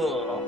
Ugh.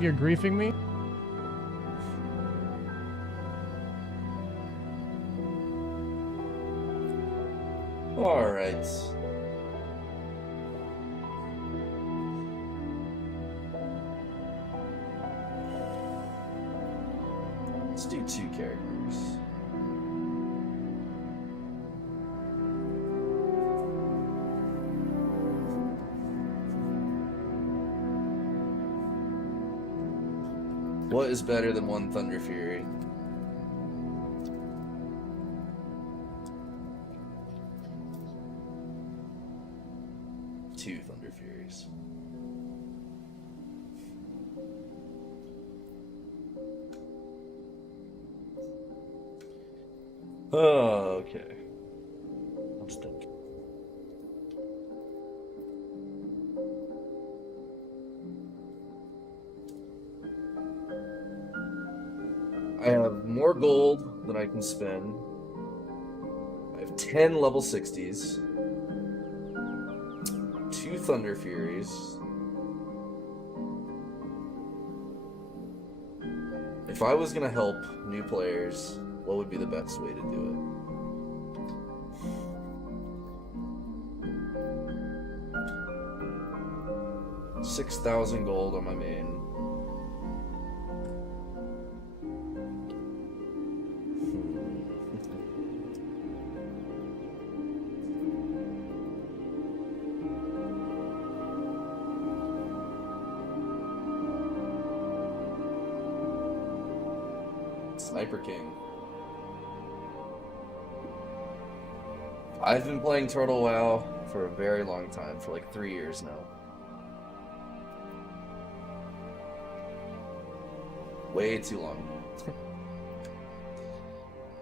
You're griefing me? All right. Let's do 2 characters. What is better than 1 Thunder Fury? Two Thunder Furies. Oh, okay. I'm just thinking. I have more gold than I can spend. I have 10 level 60s. 2 Thunder Furies. If I was gonna help new players, what would be the best way to do it? 6,000 gold on my main. Sniper King. I've been playing Turtle WoW for a very long time, for like 3 years now. Way too long.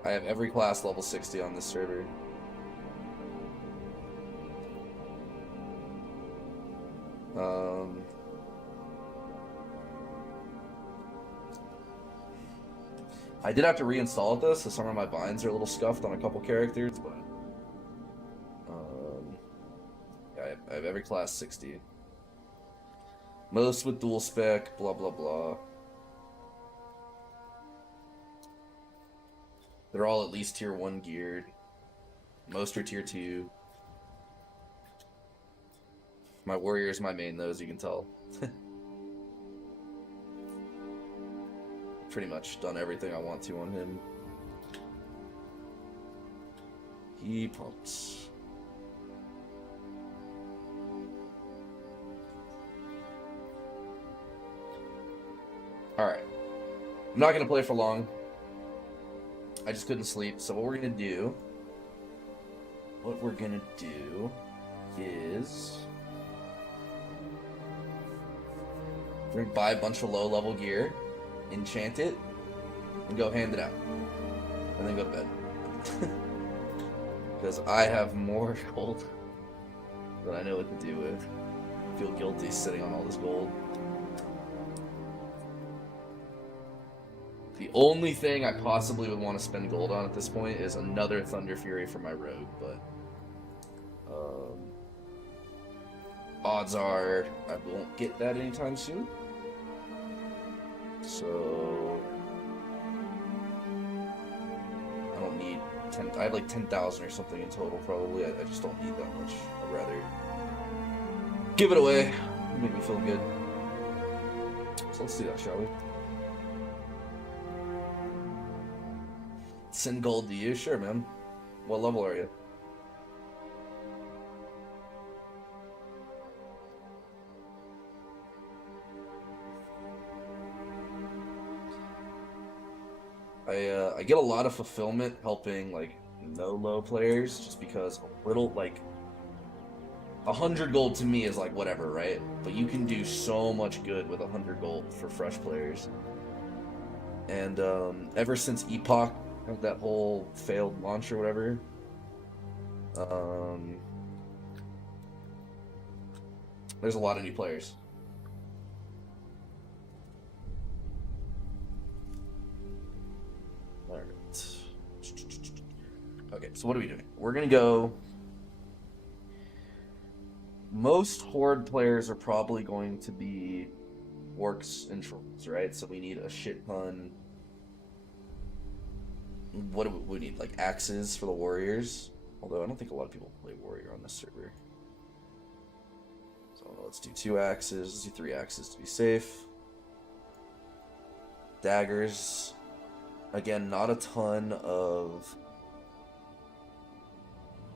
I have every class level 60 on this server. I did have to reinstall this, so some of my binds are a little scuffed on a couple characters, but yeah, I have every class 60. Most with dual spec, blah blah blah. They're all at least tier 1 geared. Most are tier 2. My warrior is my main though, as you can tell. Pretty much done everything I want to on him. He pumps. Alright. I'm not gonna play for long. I just couldn't sleep, so what we're gonna do is we're gonna buy a bunch of low level gear, enchant it, and go hand it out. And then go to bed. Because I have more gold than I know what to do with. I feel guilty sitting on all this gold. The only thing I possibly would want to spend gold on at this point is another Thunder Fury for my rogue, but odds are I won't get that anytime soon. So I don't need 10. I have like 10,000 or something in total probably. I just don't need that much. I'd rather give it away. It'll make me feel good. So let's do that, shall we? Send gold to you? Sure, man. What level are you? I get a lot of fulfillment helping like no low players, just because a little like 100 gold to me is like whatever, right? But you can do so much good with 100 gold for fresh players. And ever since Epoch had that whole failed launch or whatever, there's a lot of new players. All right. Okay, so what are we doing? We're gonna go. Most Horde players are probably going to be orcs and trolls, right? So we need a shit ton. What do we need? Like axes for the warriors? Although I don't think a lot of people play warrior on this server. So let's do 2 axes. Let's do 3 axes to be safe. Daggers. Again, not a ton of...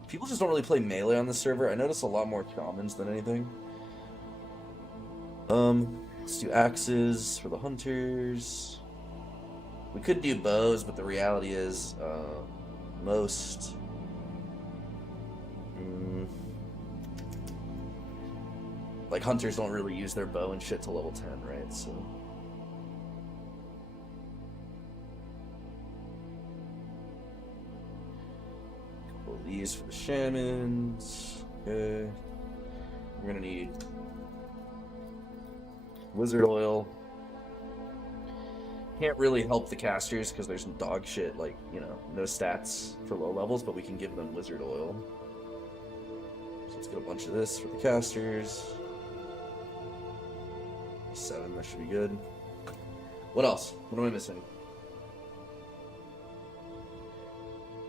People just don't really play melee on this server. I notice a lot more shamans than anything. Let's do axes for the hunters. We could do bows, but the reality is, most... like, hunters don't really use their bow and shit till level 10, right? So... couple of these for the shamans. Okay. We're gonna need... wizard oil. Can't really help the casters because there's some dog shit, like, you know, no stats for low levels, but we can give them wizard oil. So let's get a bunch of this for the casters. 7, that should be good. What else? What am I missing?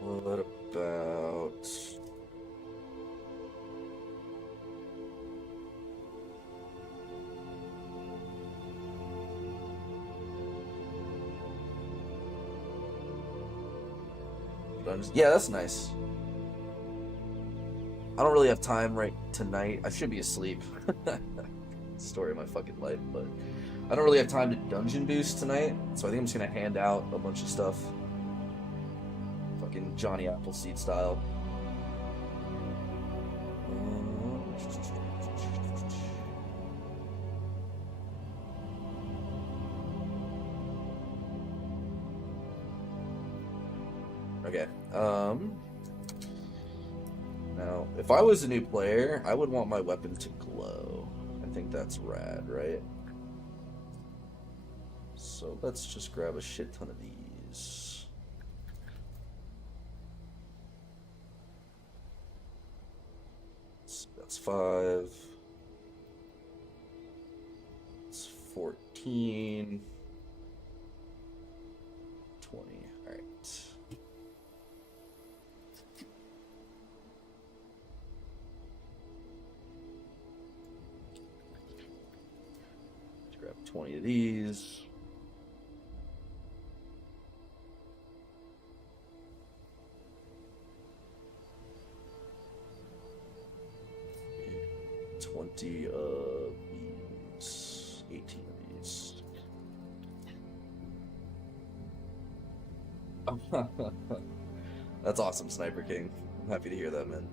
What about... yeah, that's nice. I don't really have time right tonight. I should be asleep. Story of my fucking life, but I don't really have time to dungeon boost tonight, so I think I'm just gonna hand out a bunch of stuff. Fucking Johnny Appleseed style. Okay, now, if I was a new player, I would want my weapon to glow. I think that's rad, right? So let's just grab a shit ton of these. That's 5. It's 14. 20. All right. Let's grab 20 of these. Of these, 18 of these. That's awesome, Sniper King. I'm happy to hear that, man.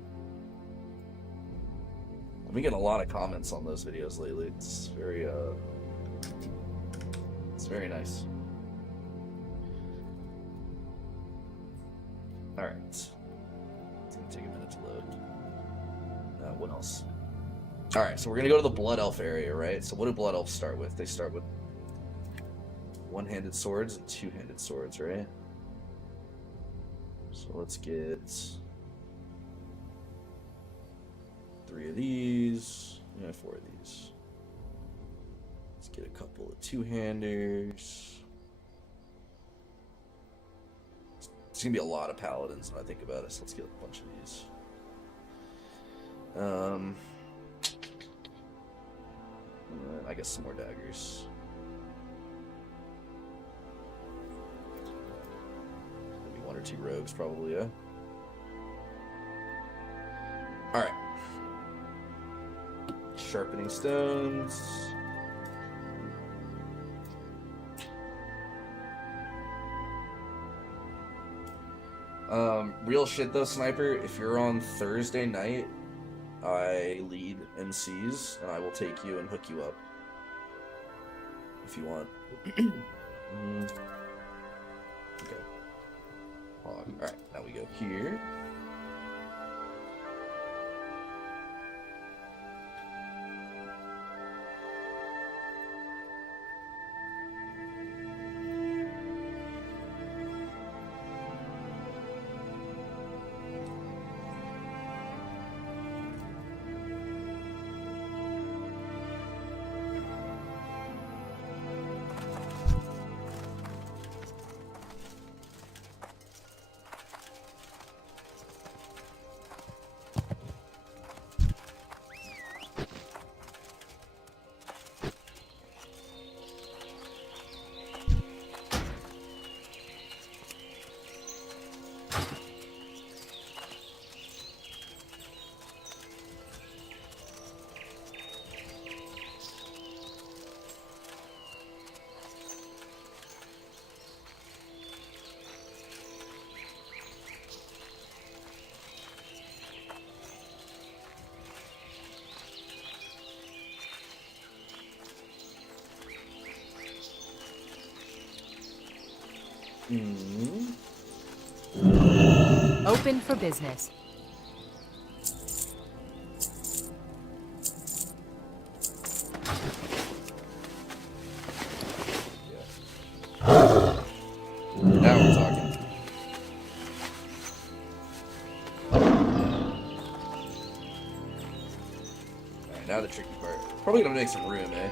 I've been getting a lot of comments on those videos lately. It's very nice. All right, it's gonna take a minute to load. What else? All right, so we're gonna go to the Blood Elf area, right? So what do Blood Elves start with? They start with one-handed swords and two-handed swords, right? So let's get 3 of these, yeah, 4 of these. Let's get a couple of two-handers. It's gonna be a lot of paladins when I think about it, so let's get a bunch of these. I guess some more daggers. Maybe 1 or 2 rogues, probably, yeah. Alright. Sharpening stones. Real shit though, Sniper, if you're on Thursday night, I lead MCs, and I will take you and hook you up. If you want. Okay. Alright, now we go here. Open for business. Now we're talking. Alright, now the tricky part. Probably gonna make some room, eh?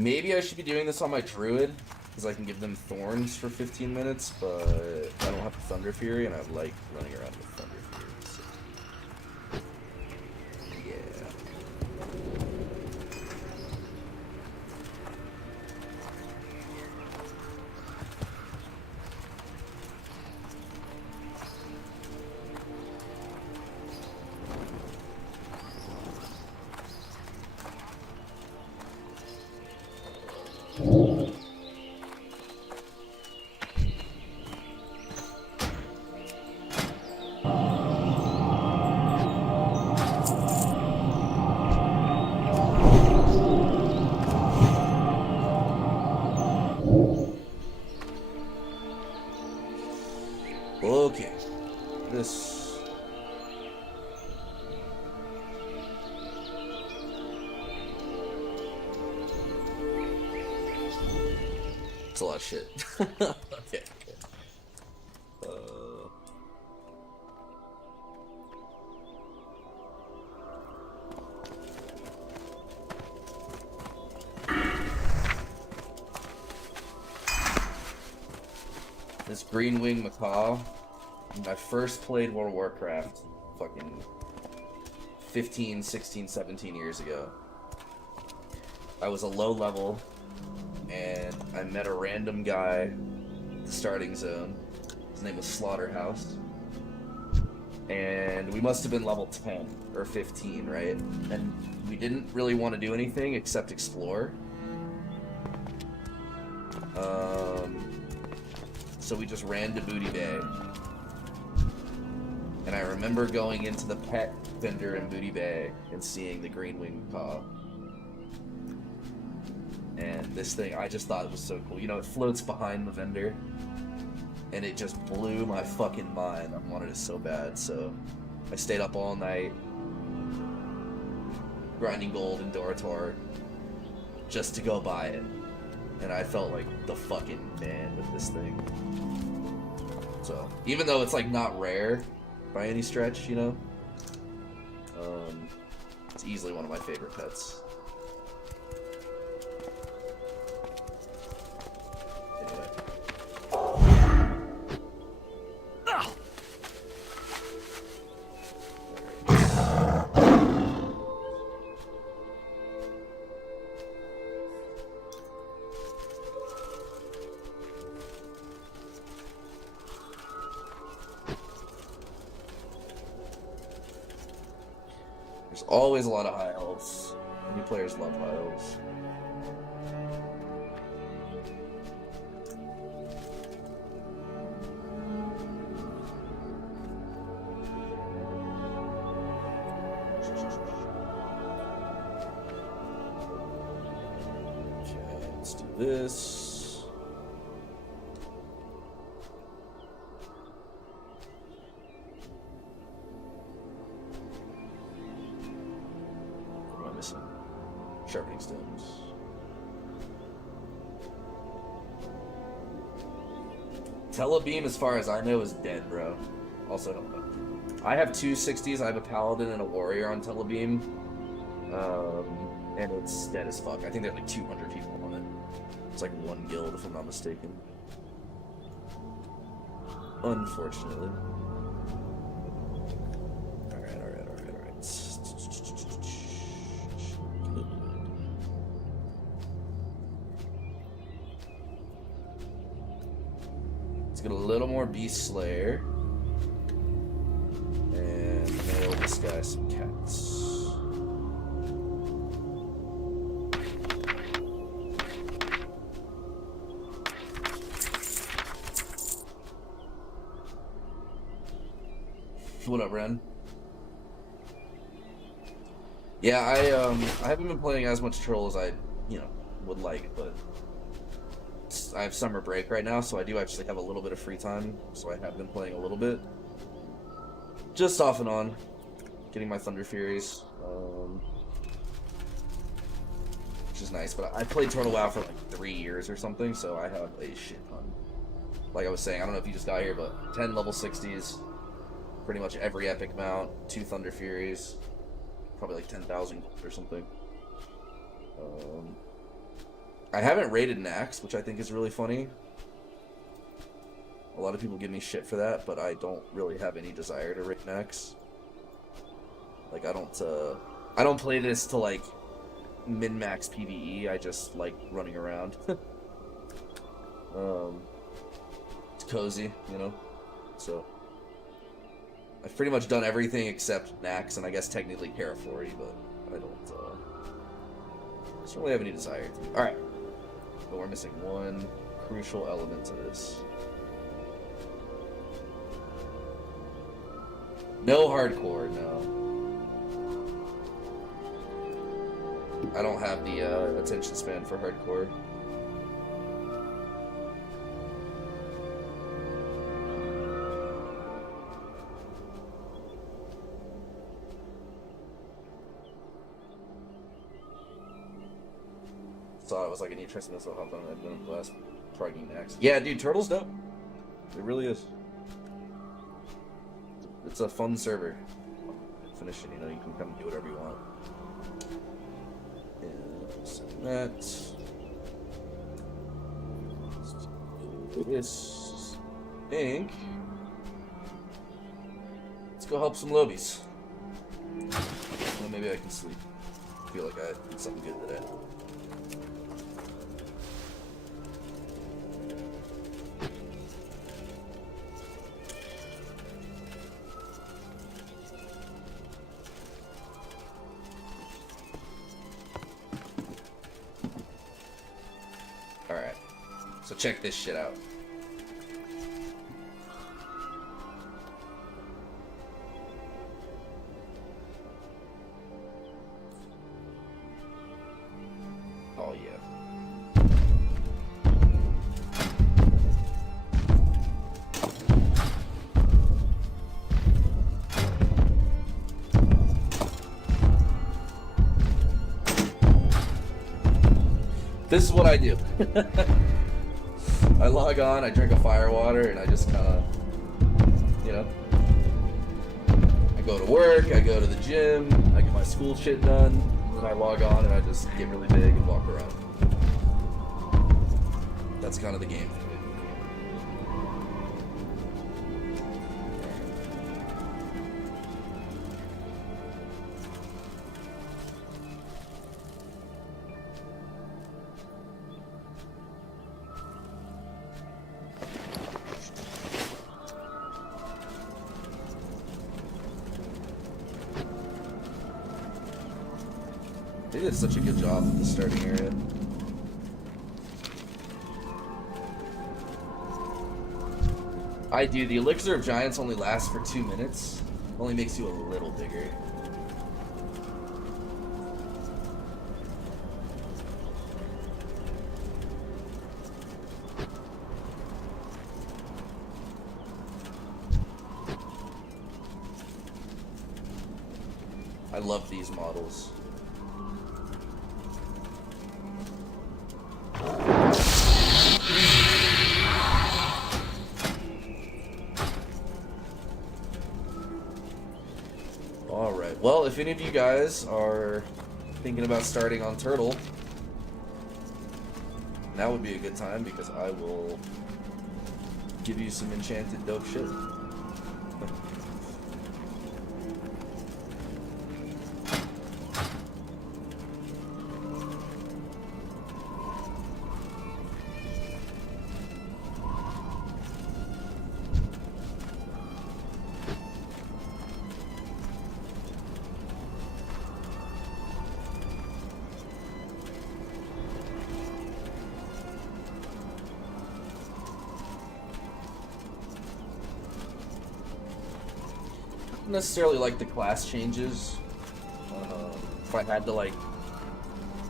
Maybe I should be doing this on my druid, because I can give them thorns for 15 minutes, but I don't have the Thunder Fury, and I like running around with Thunder Fury. So. Yeah. Okay. This. It's a lot of shit. Okay. This Green Wing Macaw. When I first played World of Warcraft, fucking 15, 16, 17 years ago. I was a low level, and I met a random guy at the starting zone. His name was Slaughterhouse. And we must have been level 10 or 15, right? And we didn't really want to do anything except explore. So we just ran to Booty Bay. And I remember going into the pet vendor in Booty Bay and seeing the green wing paw. And this thing, I just thought it was so cool. You know, it floats behind the vendor. And it just blew my fucking mind. I wanted it so bad, so I stayed up all night grinding gold in Dorotor just to go buy it. And I felt like the fucking man with this thing. So, even though it's like not rare by any stretch, you know, it's easily one of my favorite pets. Always a lot of high elves. New players love high elves. Okay, let's do this. Sharpening stones. Telebeam, as far as I know, is dead, bro. Also, don't know. I have two 60s. I have a paladin and a warrior on Telebeam, and it's dead as fuck. I think there's like 200 people on it. It's like one guild, if I'm not mistaken. Unfortunately. All right. Let's get a little more Beast Slayer. And mail this guy some cats. What up, Ren? Yeah, I haven't been playing as much Troll as I, would like, but I have summer break right now, so I do actually have a little bit of free time, so I have been playing a little bit. Just off and on, getting my Thunder Furies, which is nice, but I played Turtle WoW for like 3 years or something, so I have a shit ton. Like I was saying, I don't know if you just got here, but 10 level 60s, pretty much every epic mount, 2 Thunder Furies, probably like 10,000 gold or something. I haven't raided Nax, which I think is really funny. A lot of people give me shit for that, but I don't really have any desire to raid Nax. Like, I don't play this to, like, min-max PvE, I just like running around. It's cozy, so I've pretty much done everything except Nax, and I guess technically Terraform, but I don't really have any desire to. Alright. But we're missing one crucial element to this. No hardcore, no. I don't have the attention span for hardcore. Thought it was like an interesting missile hop on that been last targeting next. Yeah, dude, Turtle's dope. It really is. It's a fun server. Finishing, you can come do whatever you want. And that. This ink. Let's go help some lobies. Well, maybe I can sleep. I feel like I did something good today. Alright, so check this shit out. This is what I do. I log on, I drink a fire water, and I just kind of, you know, I go to work, I go to the gym, I get my school shit done, then I log on and I just get really big and walk around. That's kind of the game. They did such a good job with the starting area. I do. The Elixir of Giants only lasts for 2 minutes. Only makes you a little bigger. I love these models. Alright, well, if any of you guys are thinking about starting on Turtle, now would be a good time because I will give you some enchanted dope shit. Necessarily like the class changes. If I had to like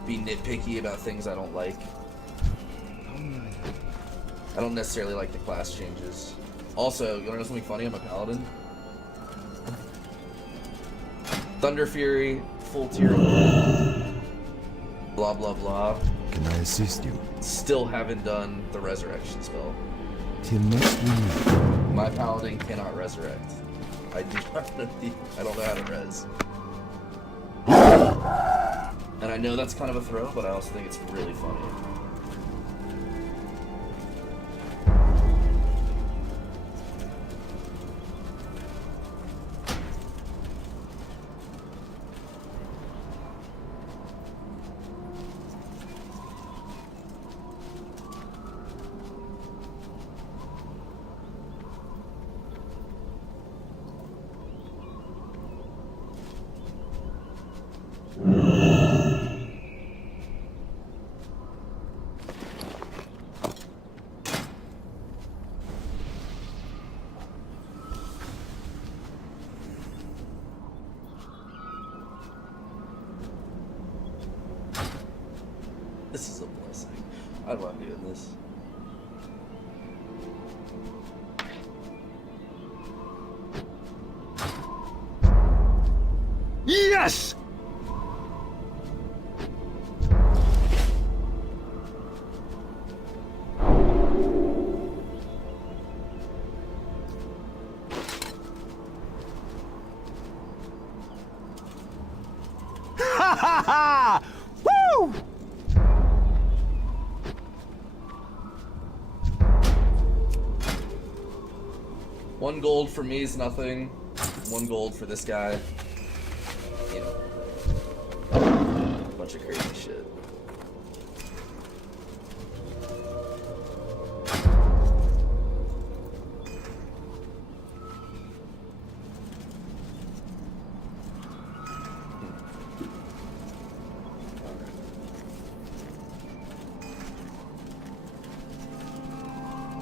be nitpicky about things I don't like, I don't necessarily like the class changes. Also, you wanna know something funny? I'm a paladin. Thunder Fury, full tier, blah blah blah. Can I assist you? Still haven't done the resurrection spell. Till next week. My paladin cannot resurrect. I don't know how to res. And I know that's kind of a throw, but I also think it's really funny. This is a blessing. I love doing this. Yes! Ha ha ha! Woo! 1 gold for me is nothing. 1 gold for this guy. You know. A bunch of crazy shit.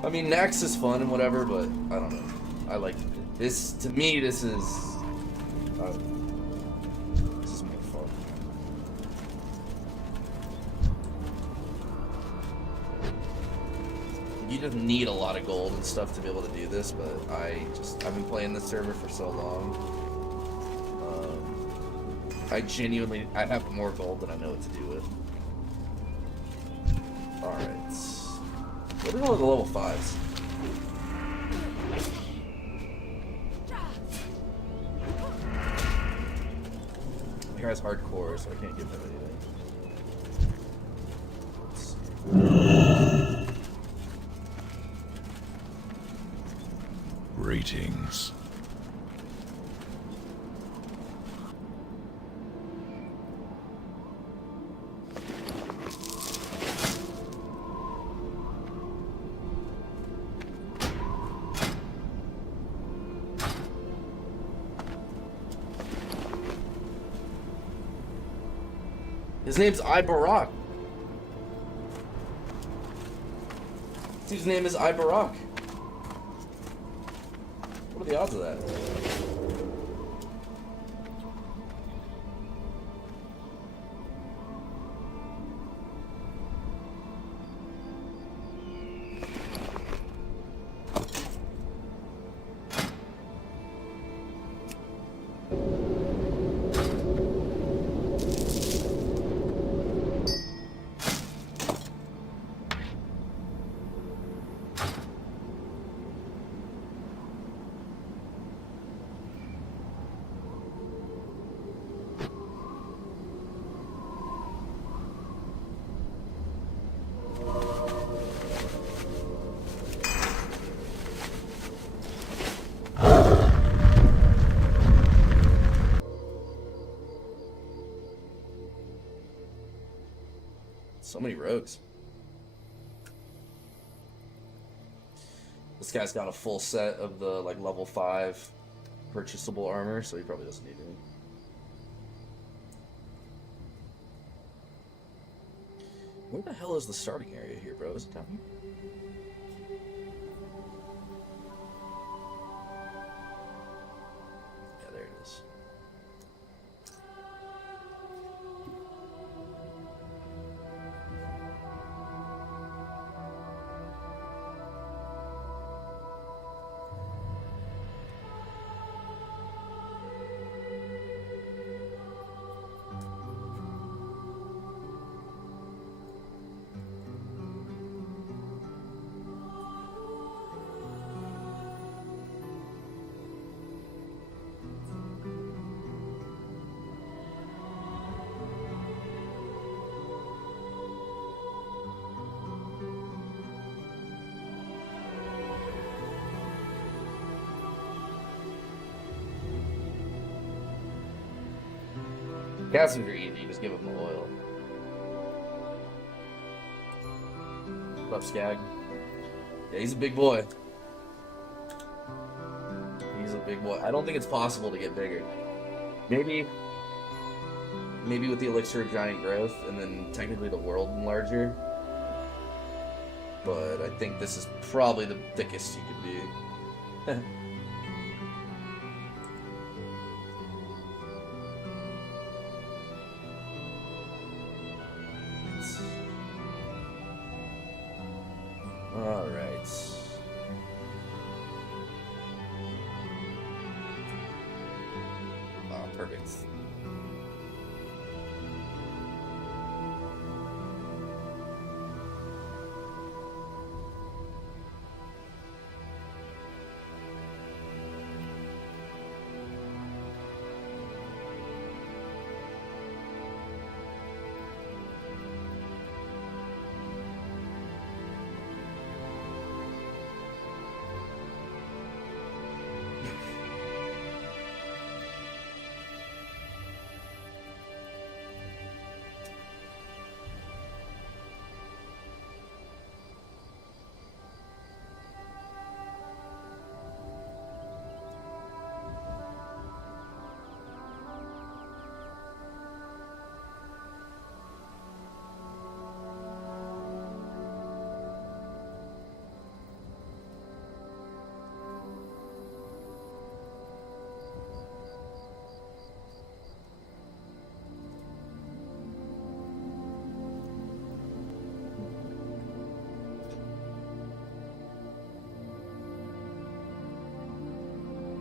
I mean, Nax is fun and whatever, but I don't know. I like this. To me, this is more fun. You just need a lot of gold and stuff to be able to do this, but I've been playing this server for so long. I have more gold than I know what to do with. Alright. What are all the level 5s? The guy's hardcore, so I can't give him anything. Greetings. His name's Ibarak. His name is Ibarak. What are the odds of that? So many rogues. This guy's got a full set of the like level 5 purchasable armor, so he probably doesn't need any. Where the hell is the starting area here, bro? Is it down here? Yeah, there it is. Captains are easy, just give him the oil. What up, Skag? Yeah, he's a big boy. He's a big boy. I don't think it's possible to get bigger. Maybe with the elixir of giant growth, and then technically the world larger. But I think this is probably the thickest you could be. Alright. Oh, perfect.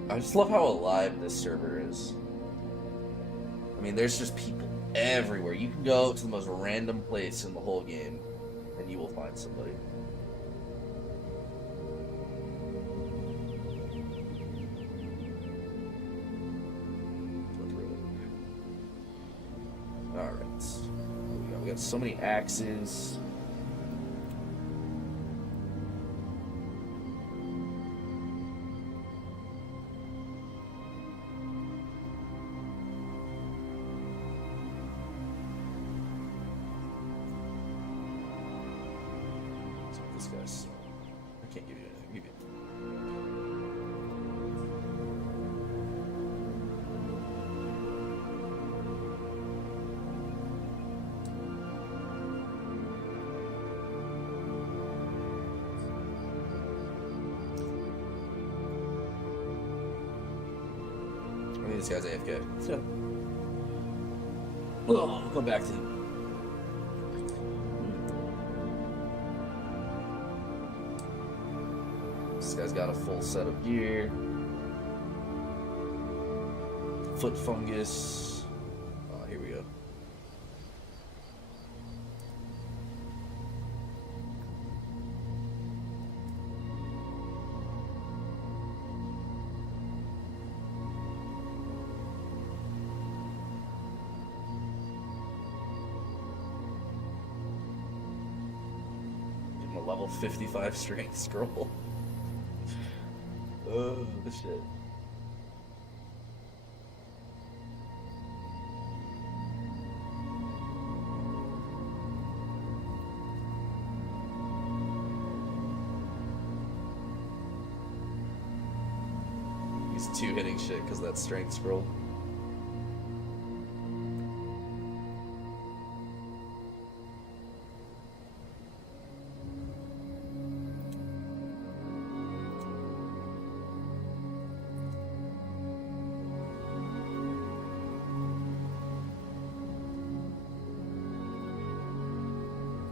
I just love how alive this server is. I mean, there's just people everywhere. You can go to the most random place in the whole game and you will find somebody. Alright. We got so many axes. This guy's. I can't give you anything. Give you. I think this guy's AFK. So. Oh, I'll come back to him. This guy's got a full set of gear. Foot fungus. Oh, here we go. Give him a level 55 strength scroll. Oh, shit. He's two-hitting shit because that strength scroll.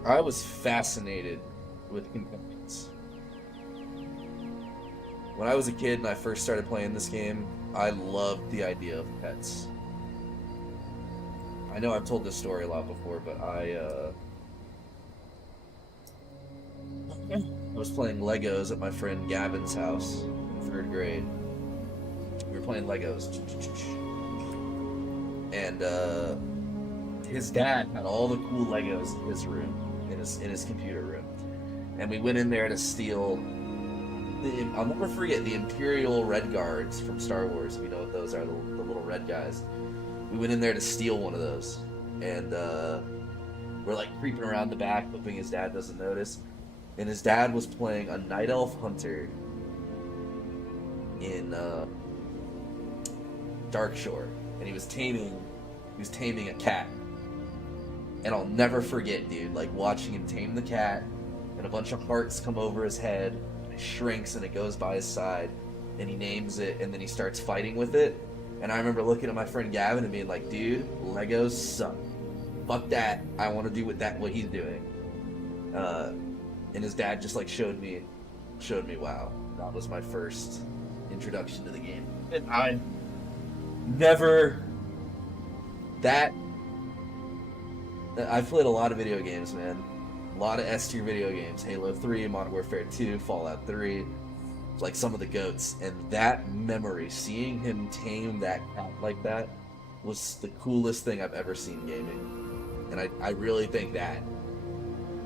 I was fascinated with companions. When I was a kid and I first started playing this game, I loved the idea of pets. I know I've told this story a lot before, but I was playing Legos at my friend Gavin's house in 3rd grade. We were playing Legos. And his dad had all the cool Legos in his room, in his computer room. And we went in there to steal I'll never forget the Imperial Red Guards from Star Wars, if you know what those are, the little red guys. We went in there to steal one of those, and we're like creeping around the back, hoping his dad doesn't notice. And his dad was playing a Night Elf Hunter in Darkshore, and he was taming a cat. And I'll never forget, dude, like watching him tame the cat, and a bunch of hearts come over his head. It shrinks and it goes by his side, and he names it, and then he starts fighting with it. And I remember looking at my friend Gavin and being like, dude, Legos suck. Fuck that. I want to do what he's doing. And his dad just like showed me wow. That was my first introduction to the game. And I never I've played a lot of video games, man. A lot of S-tier video games. Halo 3, Modern Warfare 2, Fallout 3. Like some of the GOATs. And that memory, seeing him tame that cat like that, was the coolest thing I've ever seen gaming. And I really think that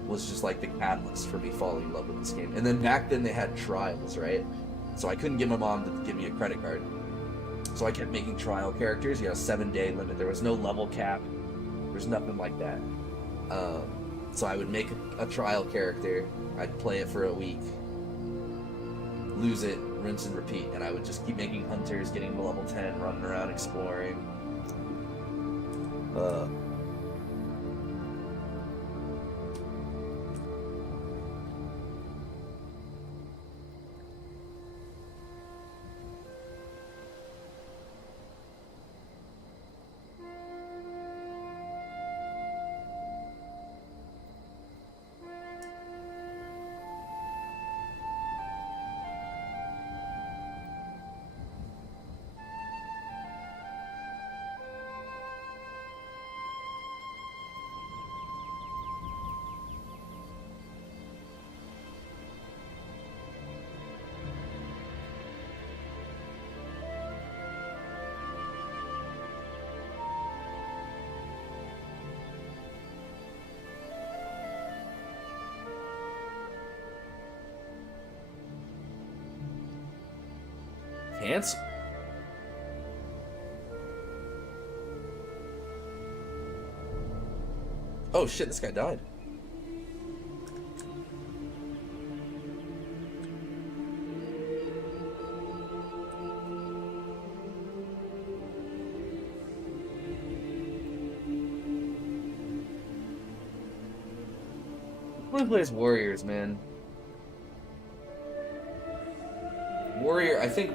was just like the catalyst for me falling in love with this game. And then back then they had trials, right? So I couldn't get my mom to give me a credit card. So I kept making trial characters. You had a 7-day limit. There was no level cap. There's nothing like that. So I would make a trial character, I'd play it for a week, lose it, rinse and repeat, and I would just keep making hunters, getting to level 10, running around exploring. Cancel. Oh shit, this guy died. Who plays Warriors, man? Warrior, I think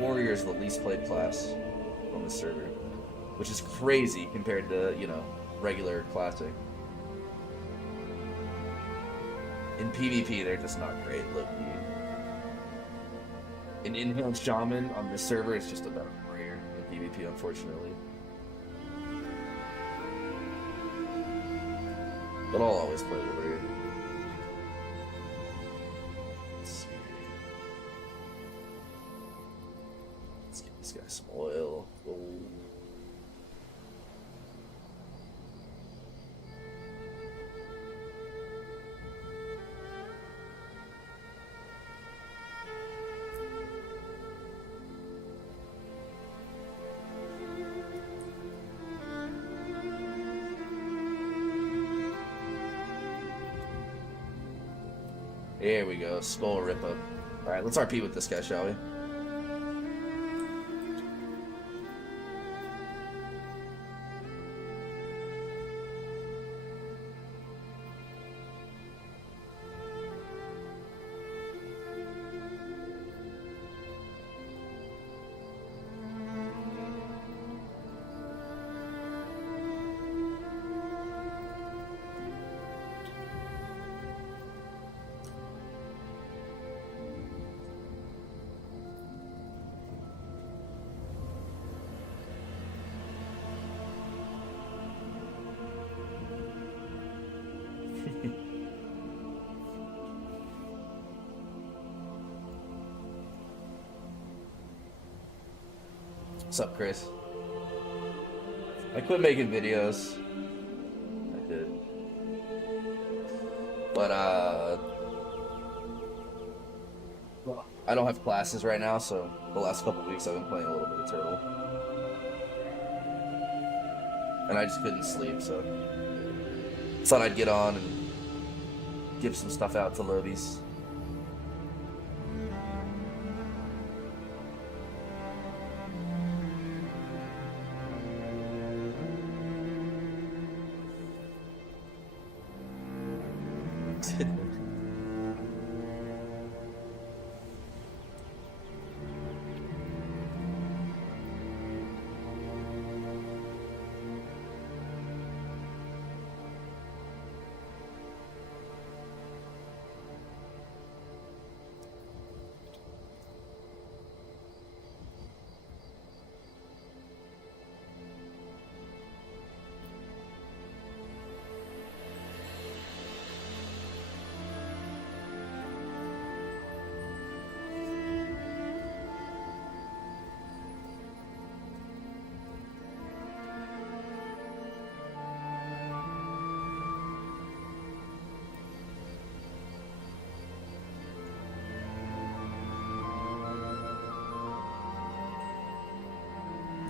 Warrior is the least played class on the server, which is crazy compared to, you know, regular Classic. In PvP, they're just not great, low-key. An enhanced shaman on this server is just a better warrior in PvP, unfortunately. But I'll always play warrior. Let's see. Let's get this guy some oil. Gold. There we go, skull rip up. Alright, let's RP with this guy, shall we? What's up, Chris? I quit making videos. I did. But, well, I don't have classes right now, so the last couple weeks I've been playing a little bit of Turtle. And I just couldn't sleep, so thought I'd get on and give some stuff out to lobies.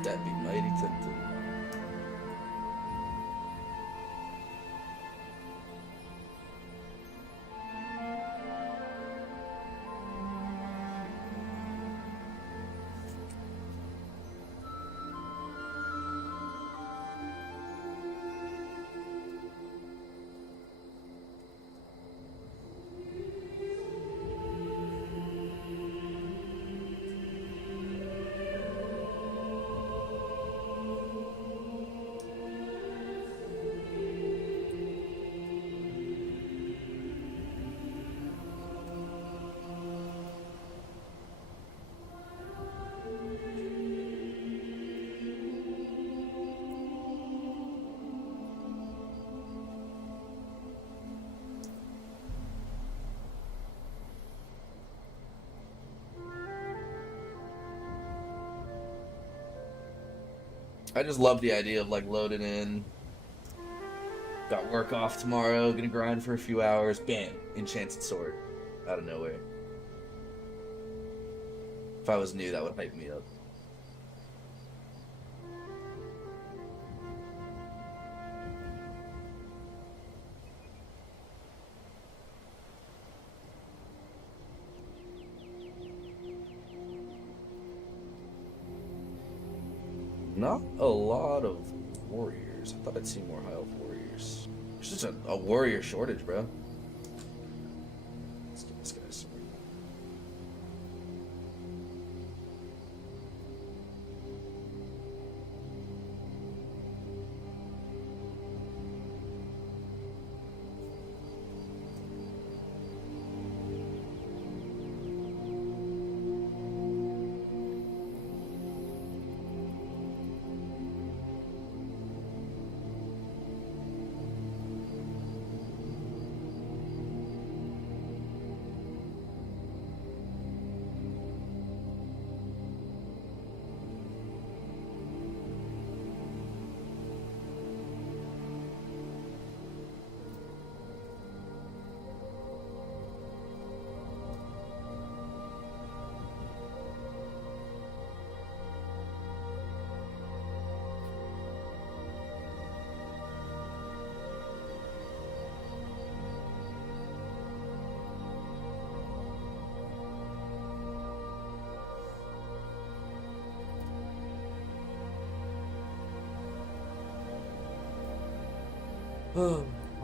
That'd be mighty tempting. I just love the idea of like loading in. Got work off tomorrow, gonna grind for a few hours, bam, enchanted sword. Out of nowhere. If I was new, that would hype me up. Not a lot of warriors. I thought I'd see more high elf warriors. There's just a warrior shortage, bro. Let's get this guy some.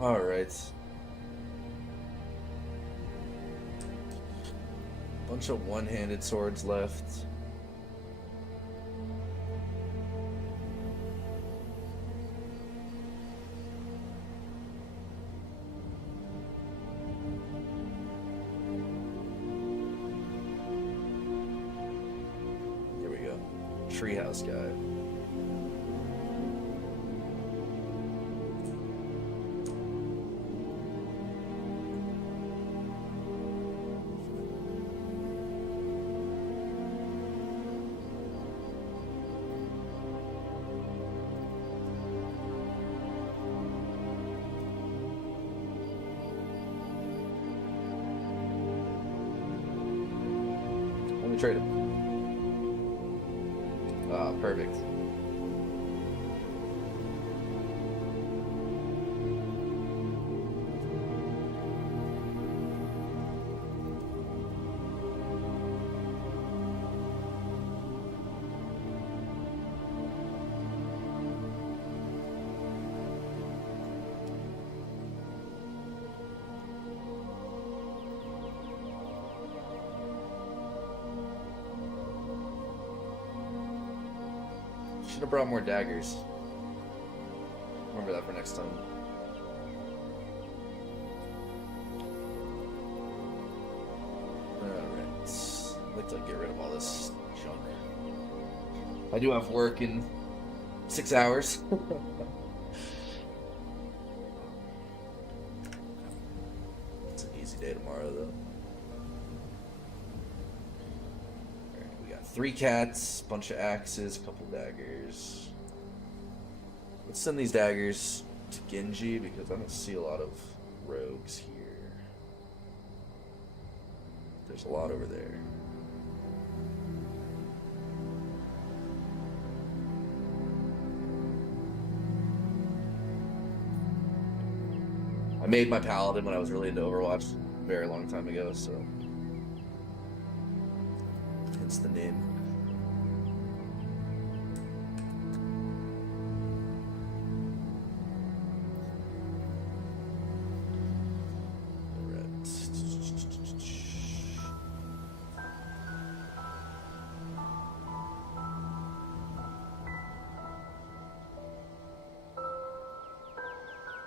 All right. Bunch of one-handed swords left. Here we go. Treehouse guy. Let me trade him. Ah, perfect. Should have brought more daggers. Remember that for next time. Alright. I'd like to get rid of all this junk. I do have work in 6 hours. It's an easy day tomorrow, though. Alright, we got 3 cats, bunch of axes, a couple daggers. Let's send these daggers to Genji because I don't see a lot of rogues here. There's a lot over there. I made my paladin when I was really into Overwatch a very long time ago, so hence the name.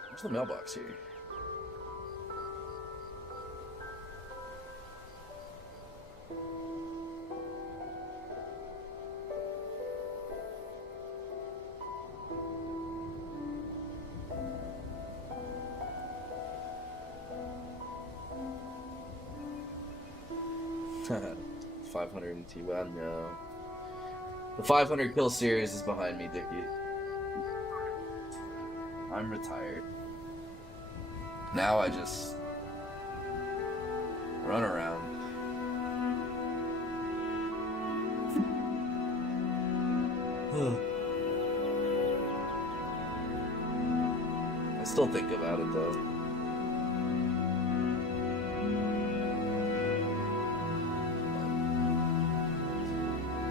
Where's the mailbox here? Haha, 500 MT. Well, no. The 500 kill series is behind me, Dickie. I'm retired. Now I just run around. I still think about it though.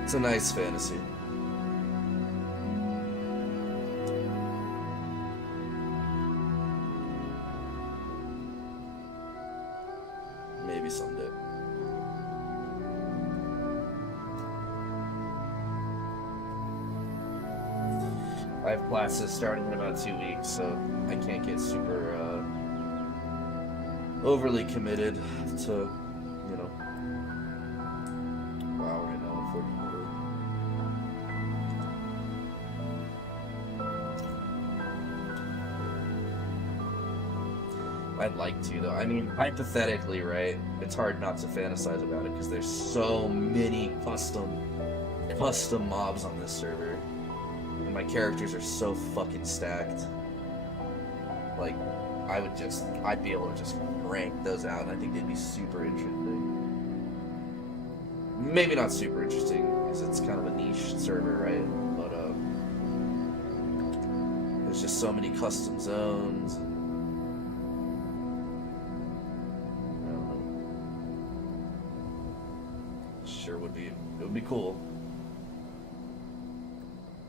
It's a nice fantasy. Maybe someday. I have classes starting in about 2 weeks, so I can't get super overly committed to, you know, WoW right now, unfortunately. I'd like to, though. I mean, hypothetically, right? It's hard not to fantasize about it because there's so many custom mobs on this server. And my characters are so fucking stacked. Like, I'd be able to just rank those out, and I think they'd be super interesting. Maybe not super interesting, because it's kind of a niche server, right? But, there's just so many custom zones. I don't know. Sure would be, it would be cool.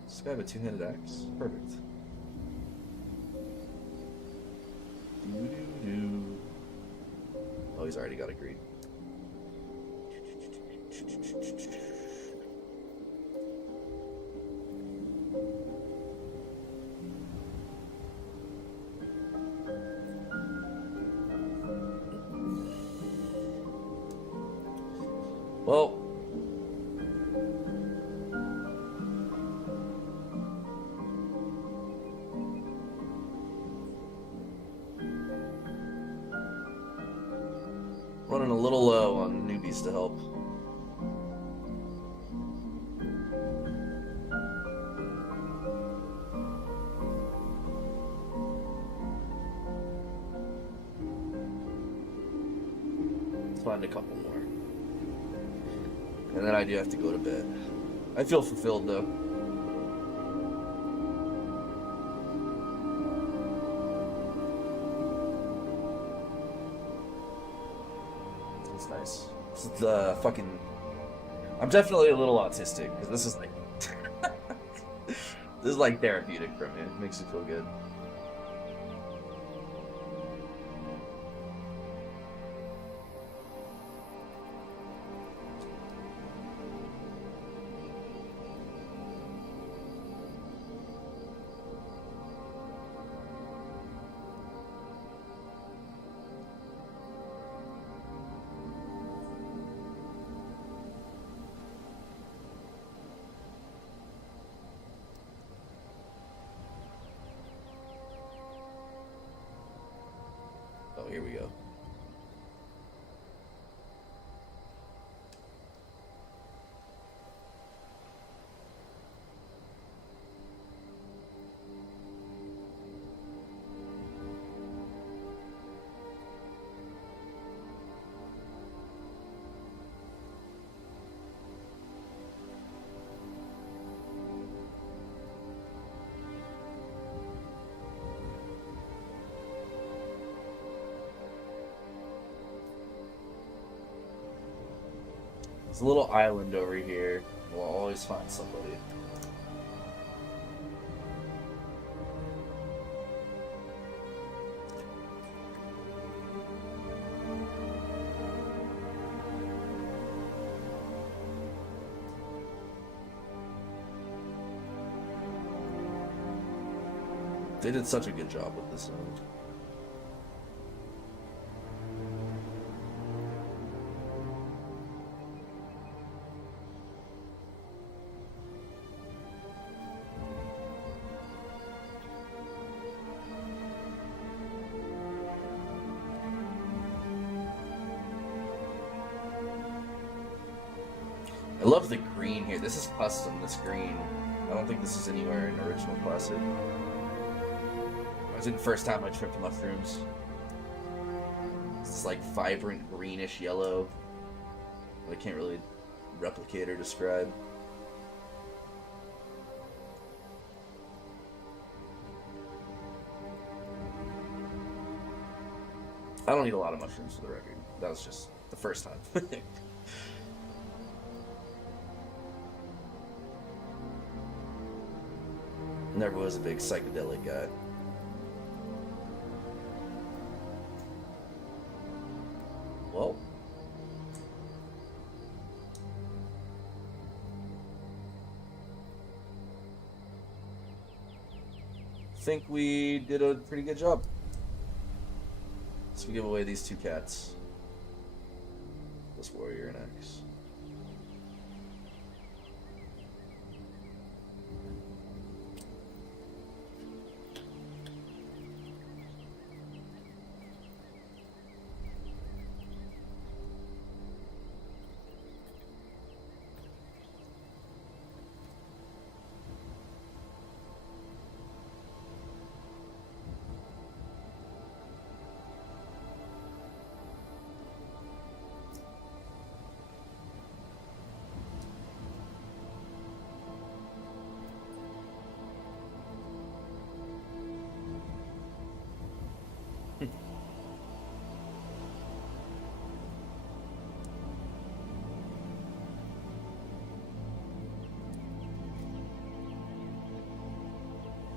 Does this guy have a two-handed axe? Perfect. Doo-doo-doo. Oh, he's already got a green. Well, running a little low on newbies to help. Let's find a couple more. And then I do have to go to bed. I feel fulfilled though. It's nice. This is the fucking... I'm definitely a little autistic, because this is like... this is like therapeutic for me. It makes me feel good. Oh, here we go. There's a little island over here. We'll always find somebody. They did such a good job with this one. I love the green here. This is custom, this green. I don't think this is anywhere in original classic. I was in the first time I tripped mushrooms. It's like vibrant greenish yellow. I can't really replicate or describe. I don't eat a lot of mushrooms, for the record. That was just the first time. Never was a big psychedelic guy. Well, I think we did a pretty good job. So we give away these 2 cats. This warrior and X.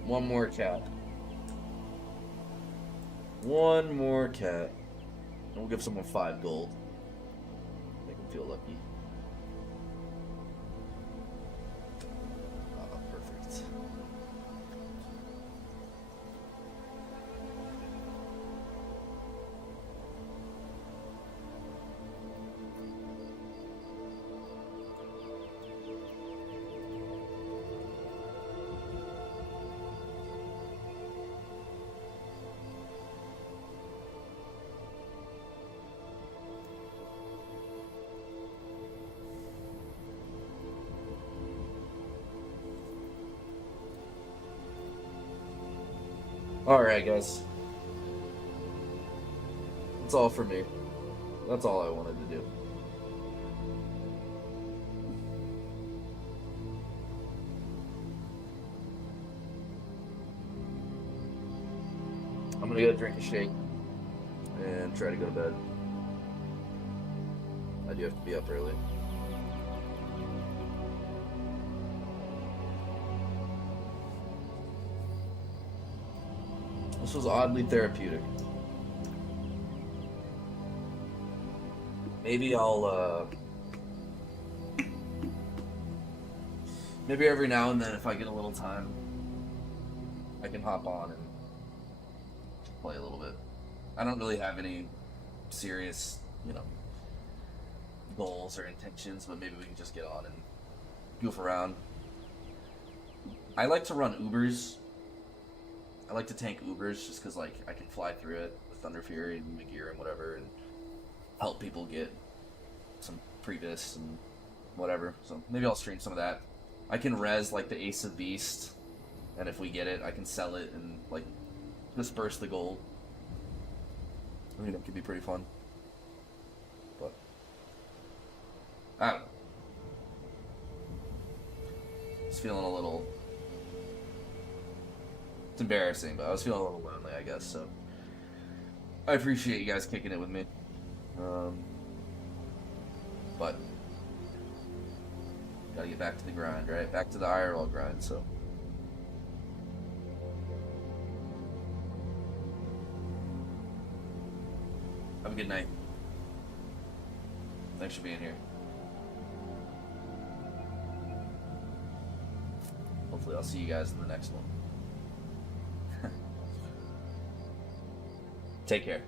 One more cat. One more cat. And we'll give someone 5 gold. Make them feel lucky. Oh, perfect. Alright, guys. That's all for me. That's all I wanted to do. I'm gonna go drink a shake and try to go to bed. I do have to be up early. This was oddly therapeutic. Maybe I'll, maybe every now and then if I get a little time, I can hop on and play a little bit. I don't really have any serious, goals or intentions, but maybe we can just get on and goof around. I like to run Ubers. I like to tank Ubers just because, I can fly through it with Thunder Fury and Magir and whatever and help people get some Previs and whatever. So maybe I'll stream some of that. I can res, the Ace of Beast, and if we get it, I can sell it and, disperse the gold. I think that could be pretty fun. But, I don't know. Just feeling a little... It's embarrassing, but I was feeling a little lonely, I guess, so I appreciate you guys kicking it with me. But gotta get back to the grind, right? Back to the IRL grind, so. Have a good night. Thanks for being here. Hopefully I'll see you guys in the next one. Take care.